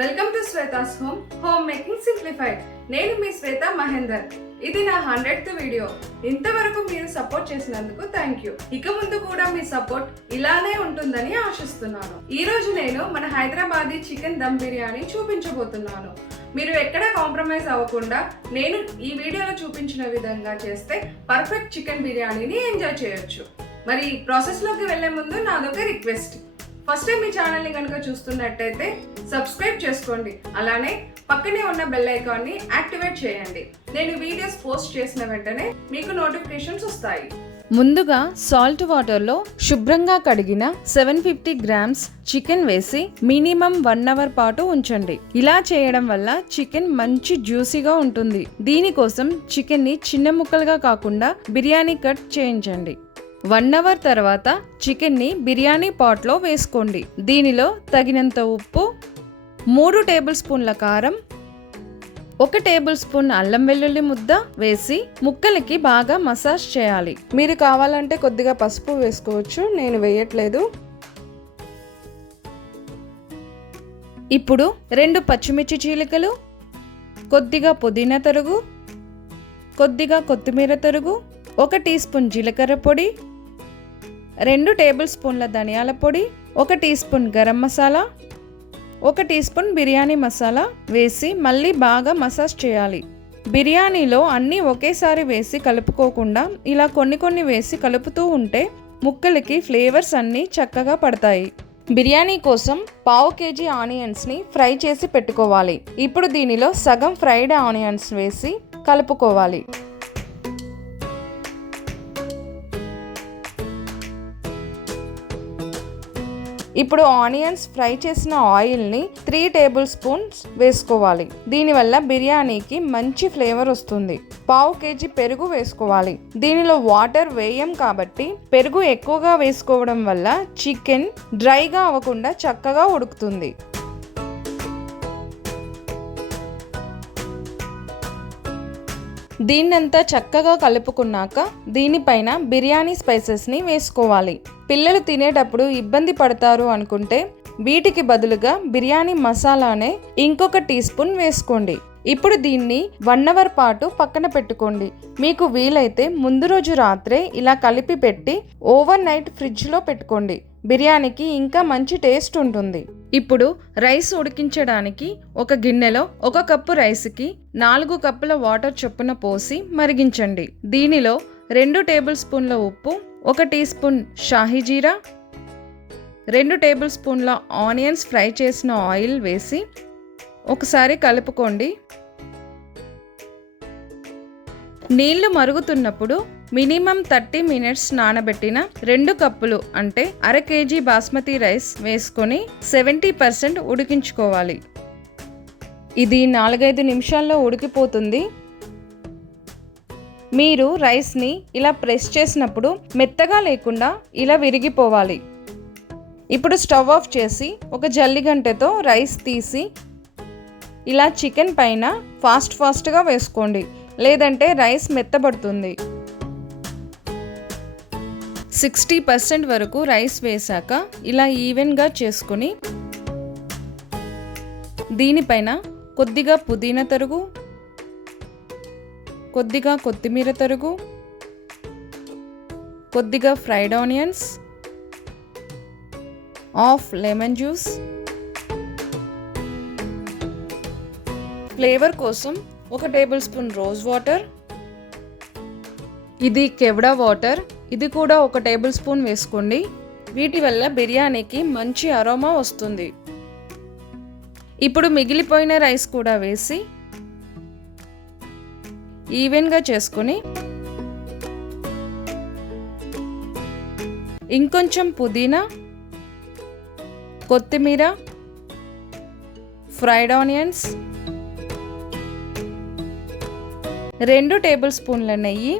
Welcome to Shweta's home making simplified. నేను మీ శ్వేత మహేందర్. ఇది నా 100th వీడియో. ఇంతవరకు మీరు సపోర్ట్ చేసినందుకు థ్యాంక్ యూ. ఇక ముందు కూడా మీ సపోర్ట్ ఇలానే ఉంటుందని ఆశిస్తున్నాను. ఈ రోజు నేను మన హైదరాబాదీ చికెన్ దమ్ బిర్యానీ చూపించబోతున్నాను. మీరు ఎక్కడ కాంప్రమైజ్ అవ్వకుండా నేను ఈ వీడియోలో చూపించిన విధంగా చేస్తే పర్ఫెక్ట్ చికెన్ బిర్యానీని ఎంజాయ్ చేయొచ్చు. మరి ప్రాసెస్లోకి వెళ్లే ముందు నాదొక రిక్వెస్ట్. ఫస్ట్ టైం మీ ఛానల్ని కనుక చూస్తున్నట్టయితే సబ్స్క్రైబ్ చేసుకోండి. అలానే పక్కనే ఉన్న బెల్ ఐకాన్ని యాక్టివేట్ చేయండి. నేను వీడియోస్ పోస్ట్ చేసిన వెంటనే మీకు నోటిఫికేషన్స్ వస్తాయి. ముందుగా సాల్ట్ వాటర్లో శుభ్రంగా కడిగిన 750 గ్రామ్స్ చికెన్ వేసి మినిమం 1 అవర్ పాటు ఉంచండి. ఇలా చేయడం వల్ల చికెన్ మంచి జ్యూసీగా ఉంటుంది. దీనికోసం చికెన్ని చిన్న ముక్కలుగా కాకుండా బిర్యానీ కట్ చేయించండి. 1 అవర్ తర్వాత చికెన్ని బిర్యానీ పాట్లో వేసుకోండి. దీనిలో తగినంత ఉప్పు, 3 టేబుల్ స్పూన్ల కారం, 1 టేబుల్ స్పూన్ అల్లం వెల్లుల్లి ముద్ద వేసి ముక్కలకి బాగా మసాజ్ చేయాలి. మీరు కావాలంటే కొద్దిగా పసుపు వేసుకోవచ్చు, నేను వేయట్లేదు. ఇప్పుడు 2 పచ్చిమిర్చి చీలికలు, కొద్దిగా పుదీనా తరుగు, కొద్దిగా కొత్తిమీర తరుగు, 1 టీ స్పూన్ జీలకర్ర పొడి, 2 టేబుల్ స్పూన్ల ధనియాల పొడి, 1 teaspoon garam masala, 1 teaspoon biryani masala వేసి మళ్ళీ బాగా మసాజ్ చేయాలి. బిర్యానీలో అన్నీ ఒకేసారి వేసి కలుపుకోకుండా ఇలా కొన్ని వేసి కలుపుతూ ఉంటే ముక్కలకి ఫ్లేవర్స్ అన్నీ చక్కగా పడతాయి. బిర్యానీ కోసం 1/2 kg ఆనియన్స్ని ఫ్రై చేసి పెట్టుకోవాలి. ఇప్పుడు దీనిలో సగం ఫ్రైడ్ ఆనియన్స్ వేసి కలుపుకోవాలి. ఇప్పుడు ఆనియన్స్ ఫ్రై చేసిన ఆయిల్ని 3 టేబుల్ స్పూన్స్ వేసుకోవాలి. దీనివల్ల బిర్యానీకి మంచి ఫ్లేవర్ వస్తుంది. 1/2 kg పెరుగు వేసుకోవాలి. దీనిలో వాటర్ వేయం కాబట్టి పెరుగు ఎక్కువగా వేసుకోవడం వల్ల చికెన్ డ్రైగా అవ్వకుండా చక్కగా ఉడుకుతుంది. దీన్నంతా చక్కగా కలుపుకున్నాక దీనిపైన బిర్యానీ స్పైసెస్ని వేసుకోవాలి. పిల్లలు తినేటప్పుడు ఇబ్బంది పడతారు అనుకుంటే వీటికి బదులుగా బిర్యానీ మసాలానే ఇంకొక టీ స్పూన్ వేసుకోండి. ఇప్పుడు దీన్ని 1 అవర్ పాటు పక్కన పెట్టుకోండి. మీకు వీలైతే ముందు రోజు రాత్రే ఇలా కలిపి పెట్టి ఓవర్ నైట్ ఫ్రిడ్జ్లో పెట్టుకోండి. బిర్యానీకి ఇంకా మంచి టేస్ట్ ఉంటుంది. ఇప్పుడు రైస్ ఉడికించడానికి ఒక గిన్నెలో 1 కప్పు రైస్కి 4 కప్పుల వాటర్ చొప్పున పోసి మరిగించండి. దీనిలో 2 టేబుల్ స్పూన్ల ఉప్పు, 1 టీ స్పూన్ షాహీ జీరా, 2 టేబుల్ స్పూన్ల ఆనియన్స్ ఫ్రై చేసిన ఆయిల్ వేసి ఒకసారి కలుపుకోండి. నీళ్లు మరుగుతున్నప్పుడు మినిమం 30 మినిట్స్ నానబెట్టిన 2 కప్పులు అంటే 1/2 kg బాస్మతి రైస్ వేసుకొని 70% ఉడికించుకోవాలి. ఇది 4-5 నిమిషాల్లో ఉడికిపోతుంది. మీరు రైస్ని ఇలా ప్రెస్ చేసినప్పుడు మెత్తగా లేకుండా ఇలా విరిగిపోవాలి. ఇప్పుడు స్టవ్ ఆఫ్ చేసి ఒక జల్లిగంటెతో రైస్ తీసి ఇలా చికెన్ పైన ఫాస్ట్గా వేసుకోండి, లేదంటే రైస్ మెత్తబడుతుంది. 60% వరకు రైస్ వేశాక ఇలా ఈవెన్గా చేసుకుని దీనిపైన కొద్దిగా పుదీనా తరుగు, కొద్దిగా కొత్తిమీర తరుగు, కొద్దిగా fried onions, half lemon juice, flavour కోసం 1 టేబుల్ స్పూన్ రోజ్ వాటర్, ఇది కెవడా వాటర్, ఇది కూడా 1 టేబుల్ స్పూన్ వేసుకోండి. వీటి వల్ల బిర్యానీకి మంచి అరోమా వస్తుంది. ఇప్పుడు మిగిలిపోయిన రైస్ కూడా వేసి ఈవెన్గా చేసుకొని ఇంకొంచెం పుదీనా, కొత్తిమీర, ఫ్రైడ్ ఆనియన్స్, 2 టేబుల్ స్పూన్ల నెయ్యి,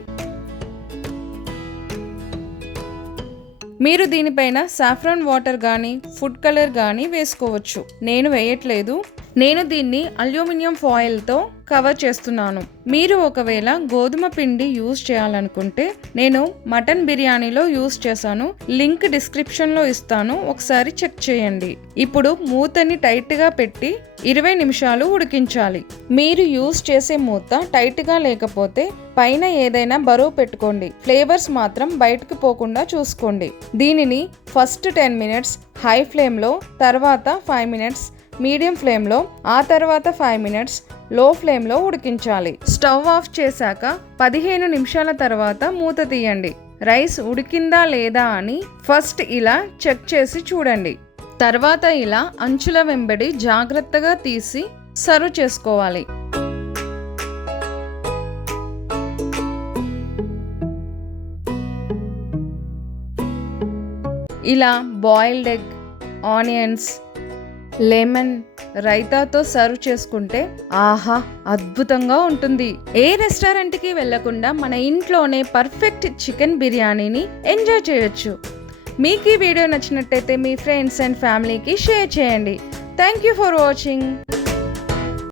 మీరు దీనిపైన సాఫ్రాన్ వాటర్ కానీ ఫుడ్ కలర్ కానీ వేసుకోవచ్చు, నేను వేయట్లేదు. నేను దీన్ని అల్యూమినియం ఫాయిల్తో కవర్ చేస్తున్నాను. మీరు ఒకవేళ గోధుమ పిండి యూజ్ చేయాలనుకుంటే నేను మటన్ బిర్యానీలో యూజ్ చేశాను. లింక్ డిస్క్రిప్షన్లో ఇస్తాను, ఒకసారి చెక్ చేయండి. ఇప్పుడు మూతని టైట్గా పెట్టి 20 నిమిషాలు ఉడికించాలి. మీరు యూజ్ చేసే మూత టైట్గా లేకపోతే పైన ఏదైనా బరువు పెట్టుకోండి. ఫ్లేవర్స్ మాత్రం బయటకు పోకుండా చూసుకోండి. దీనిని ఫస్ట్ 10 మినిట్స్ హై ఫ్లేమ్లో, తర్వాత 5 మినిట్స్ మీడియం ఫ్లేమ్లో, ఆ తర్వాత 5 మినిట్స్ లో ఫ్లేమ్లో ఉడికించాలి. స్టవ్ ఆఫ్ చేశాక 15 నిమిషాల తర్వాత మూత తీయండి. రైస్ ఉడికిందా లేదా అని ఫస్ట్ ఇలా చెక్ చేసి చూడండి. తర్వాత ఇలా అంచుల వెంబడి జాగ్రత్తగా తీసి సర్వ్ చేసుకోవాలి. ఇలా బాయిల్డ్ ఎగ్, ఆనియన్స్, లెమన్, రైతాతో సర్వ్ చేసుకుంటే ఆహా అద్భుతంగా ఉంటుంది. ఏ రెస్టారెంట్కి వెళ్లకుండా మన ఇంట్లోనే పర్ఫెక్ట్ చికెన్ బిర్యానీని ఎంజాయ్ చేయొచ్చు. మీకు ఈ వీడియో నచ్చినట్టయితే మీ ఫ్రెండ్స్ అండ్ ఫ్యామిలీకి షేర్ చేయండి. Thank you for watching.